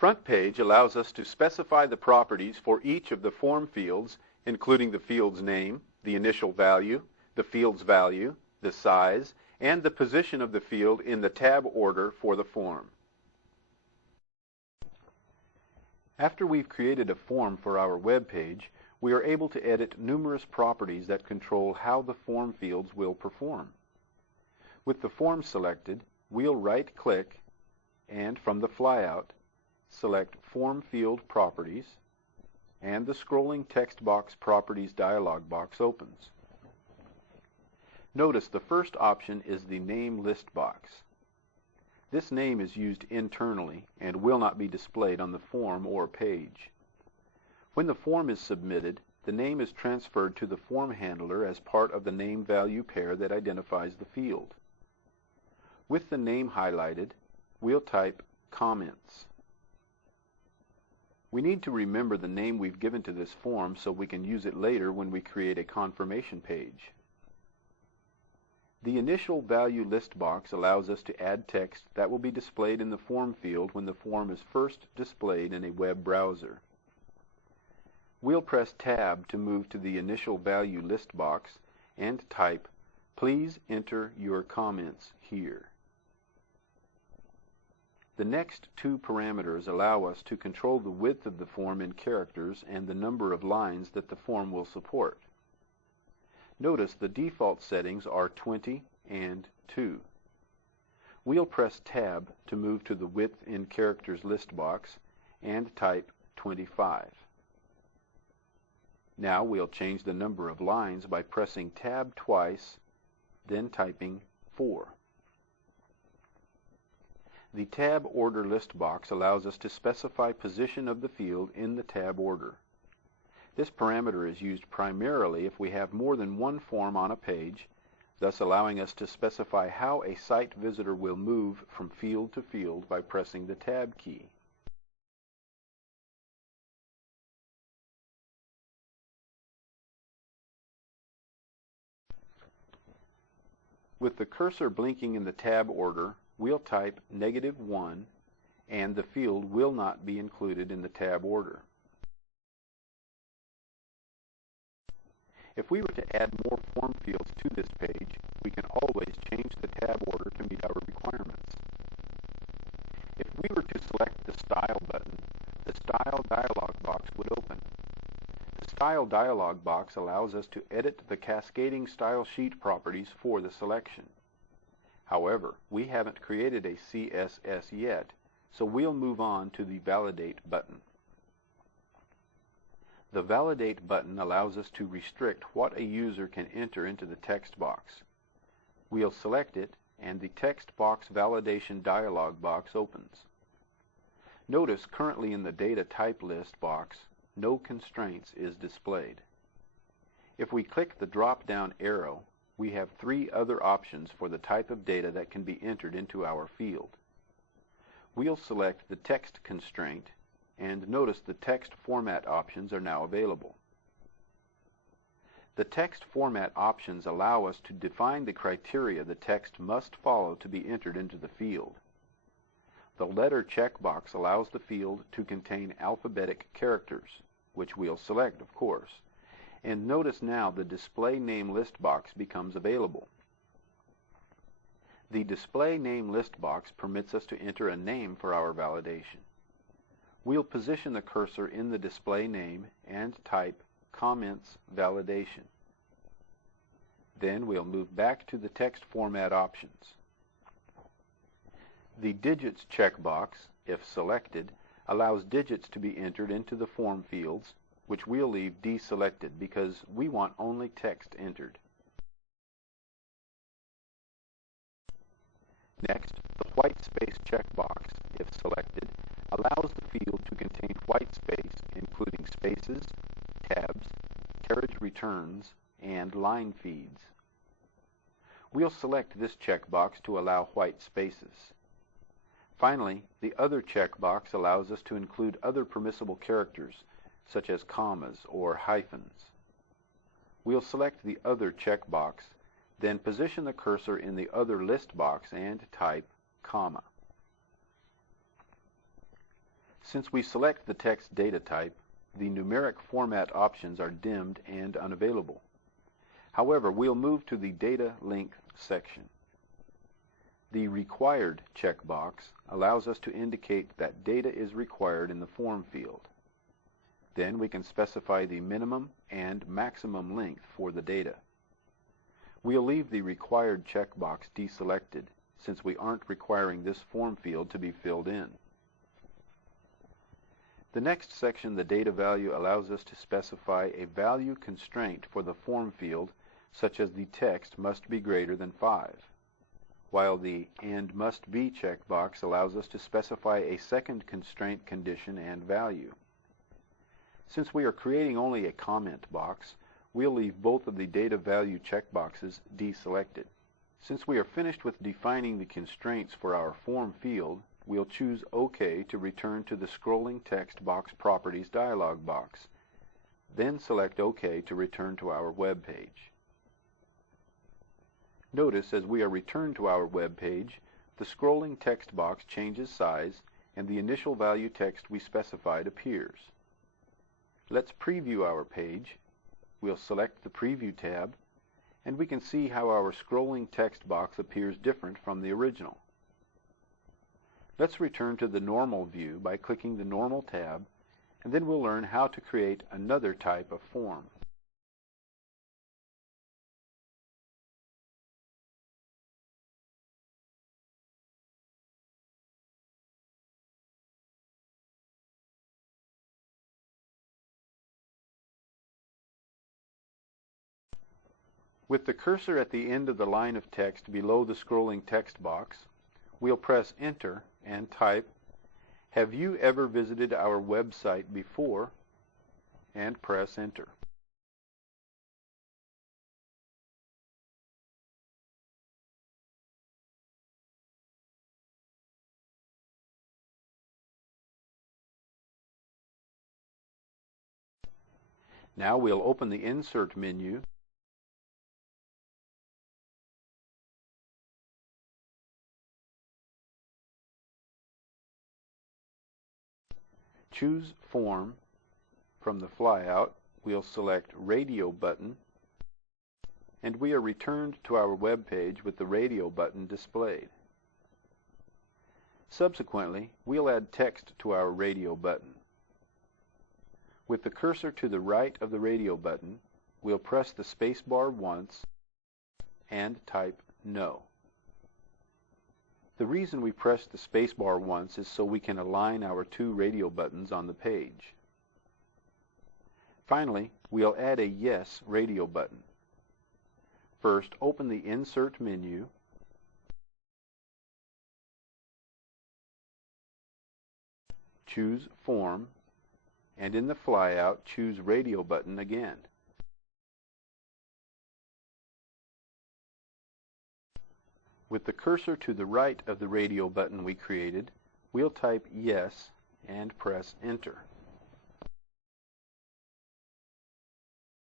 FrontPage allows us to specify the properties for each of the form fields, including the field's name, the initial value, the field's value, the size, and the position of the field in the tab order for the form. After we've created a form for our web page, we are able to edit numerous properties that control how the form fields will perform. With the form selected, we'll right-click and from the flyout, select Form Field Properties, and the scrolling text box Properties dialog box opens. Notice the first option is the Name List box. This name is used internally and will not be displayed on the form or page. When the form is submitted, the name is transferred to the form handler as part of the name-value pair that identifies the field. With the name highlighted, we'll type Comments. We need to remember the name we've given to this form so we can use it later when we create a confirmation page. The Initial Value List box allows us to add text that will be displayed in the form field when the form is first displayed in a web browser. We'll press Tab to move to the Initial Value List box and type, "Please enter your comments here." The next two parameters allow us to control the width of the form in characters and the number of lines that the form will support. Notice the default settings are 20 and 2. We'll press Tab to move to the Width in Characters list box and type 25. Now we'll change the number of lines by pressing Tab twice, then typing 4. The Tab Order list box allows us to specify position of the field in the tab order. This parameter is used primarily if we have more than one form on a page, thus allowing us to specify how a site visitor will move from field to field by pressing the Tab key. With the cursor blinking in the tab order, we'll type -1 and the field will not be included in the tab order. If we were to add more form fields to this page, we can always change the tab order to meet our requirements. If we were to select the Style button, the Style dialog box would open. The Style dialog box allows us to edit the cascading style sheet properties for the selection. However, we haven't created a CSS yet, so we'll move on to the Validate button. The Validate button allows us to restrict what a user can enter into the text box. We'll select it, and the Text Box Validation dialog box opens. Notice currently in the Data Type List box, no constraints is displayed. If we click the drop-down arrow, we have three other options for the type of data that can be entered into our field. We'll select the text constraint, and notice the text format options are now available. The text format options allow us to define the criteria the text must follow to be entered into the field. The letter checkbox allows the field to contain alphabetic characters, which we'll select, of course. And notice now the Display Name List box becomes available. The Display Name List box permits us to enter a name for our validation. We'll position the cursor in the display name and type Comments Validation. Then we'll move back to the text format options. The Digits checkbox, if selected, allows digits to be entered into the form fields, which we'll leave deselected because we want only text entered. Next, the white space checkbox, if selected, allows the field to contain white space, including spaces, tabs, carriage returns, and line feeds. We'll select this checkbox to allow white spaces. Finally, the Other checkbox allows us to include other permissible characters, such as commas or hyphens. We'll select the Other checkbox, then position the cursor in the Other list box and type comma. Since we select the text data type, the numeric format options are dimmed and unavailable. However, we'll move to the Data Length section. The Required checkbox allows us to indicate that data is required in the form field. Then we can specify the minimum and maximum length for the data. We'll leave the Required checkbox deselected since we aren't requiring this form field to be filled in. The next section, the data value, allows us to specify a value constraint for the form field, such as the text must be greater than 5, while the and must be checkbox allows us to specify a second constraint condition and value. Since we are creating only a comment box, we'll leave both of the data value checkboxes deselected. Since we are finished with defining the constraints for our form field, we'll choose OK to return to the Scrolling Text Box Properties dialog box. Then select OK to return to our web page. Notice as we are returned to our web page, the scrolling text box changes size and the initial value text we specified appears. Let's preview our page. We'll select the Preview tab, and we can see how our scrolling text box appears different from the original. Let's return to the Normal view by clicking the Normal tab, and then we'll learn how to create another type of form. With the cursor at the end of the line of text below the scrolling text box, we'll press Enter and type, "Have you ever visited our website before?" and press Enter. Now we'll open the Insert menu choose Form. From the flyout, we'll select Radio button, and we are returned to our web page with the Radio button displayed. Subsequently, we'll add text to our Radio button. With the cursor to the right of the Radio button, we'll press the spacebar once and type No. The reason we press the spacebar once is so we can align our two radio buttons on the page. Finally, we'll add a Yes radio button. First, open the Insert menu, choose Form, and in the flyout, choose Radio button again. With the cursor to the right of the Radio button we created, we'll type Yes and press Enter.